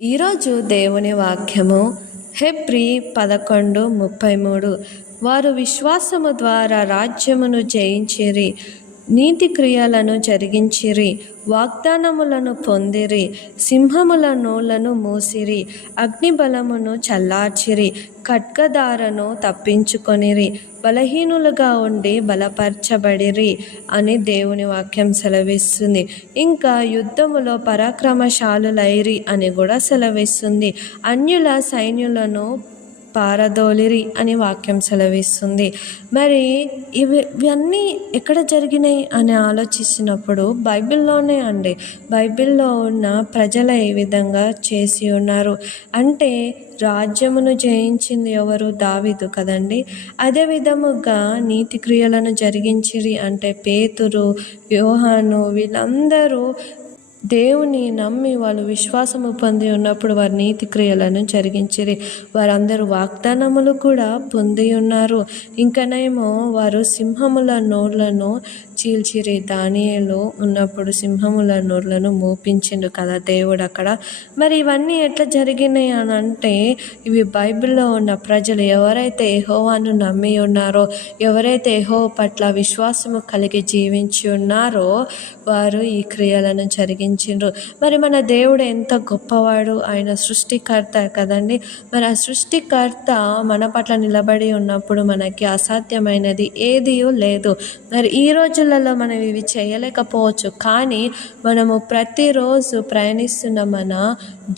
ఈరోజు దేవుని వాక్యము హెబ్రీ 11:33. వారు విశ్వాసము ద్వారా రాజ్యమును జయించిరి, నీతి క్రియలను జరిగించిరి, వాగ్దానములను పొందిరి, సింహముల నోళ్లను మూసిరి, అగ్నిబలమును చల్లార్చిరి, ఖడ్గధారను తప్పించుకొనిరి, బలహీనులుగా ఉండి బలపరచబడిరి అని దేవుని వాక్యం సెలవిస్తుంది. ఇంకా యుద్ధములో పరాక్రమశాలులైరి అని కూడా సెలవిస్తుంది. అన్యుల సైన్యులను పారదోలిరి అని వాక్యం సెలవిస్తుంది. మరి ఇవన్నీ ఎక్కడ జరిగినాయి అని ఆలోచించినప్పుడు బైబిల్లోనే అండి. బైబిల్లో ఉన్న ప్రజలు ఏ విధంగా చేసి ఉన్నారు అంటే, రాజ్యమును జయించింది ఎవరు? దావీదు కదండి. అదే విధముగా నీతి క్రియలను జరిగించిరి అంటే పేతురు, యోహాను, వీళ్ళందరూ దేవుని నమ్మి వాళ్ళు విశ్వాసము పొంది ఉన్నప్పుడు వారి నీతి క్రియలను జరిగించిరి. వారందరూ వాగ్దానములు కూడా పొంది ఉన్నారు. ఇంకనేమో వారు సింహముల నోళ్లను చీల్చిరి. దానియేలు ఉన్నప్పుడు సింహముల నోళ్లను మూపించిండు కదా దేవుడు అక్కడ. మరి ఇవన్నీ ఎట్లా జరిగినాయి అని అంటే, ఇవి బైబిల్లో ఉన్న ప్రజలు ఎవరైతే యెహోవాను నమ్మి ఉన్నారో, ఎవరైతే యెహోవా పట్ల విశ్వాసము కలిగి జీవించి ఉన్నారో వారు ఈ క్రియలను జరిగించిండ్రు. మరి మన దేవుడు ఎంత గొప్పవాడు! ఆయన సృష్టికర్త కదండి. మరి ఆ సృష్టికర్త మన పట్ల నిలబడి ఉన్నప్పుడు మనకి అసాధ్యమైనది ఏదీ లేదు. మరి ఈ రోజులలో మనం ఇవి చేయలేకపోవచ్చు, కానీ మనము ప్రతిరోజు ప్రయాణిస్తున్న మన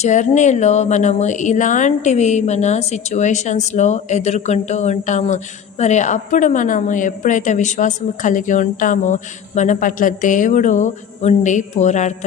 జర్నీలో మనము ఇలాంటివి మన సిచ్యువేషన్స్లో ఎదుర్కొంటూ ఉంటాము. మరి అప్పుడు మనము ఎప్పుడైతే విశ్వాసం కలిగి ఉంటామో మన పట్ల దేవుడు ఉండి పోరాడతాడు.